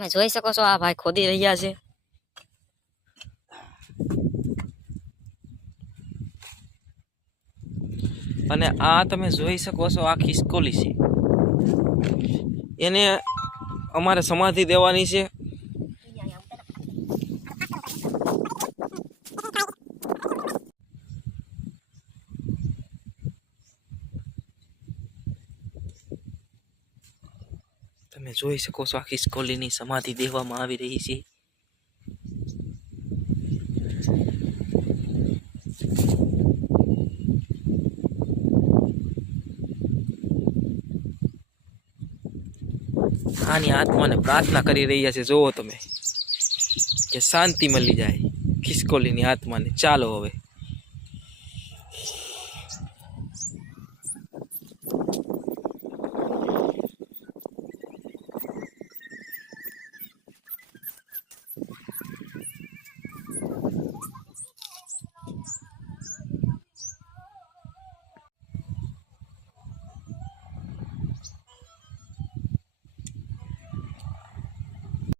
તમે જોઈ શકો છો આ ભાઈ ખોદી રહ્યા છે. અને આ તમે જોઈ શકો છો આ ખિસકોલી છે. એને અમારે સમાધિ દેવાની છે. તમે જોઈ શકો છો આ ખિસકોલીની સમાધિ દેવામાં આવી રહી છે. આની આત્માને પ્રાર્થના કરી રહ્યા છે. જોવો તમે કે શાંતિ મળી જાય ખિસકોલીની આત્માને. ચાલો હવે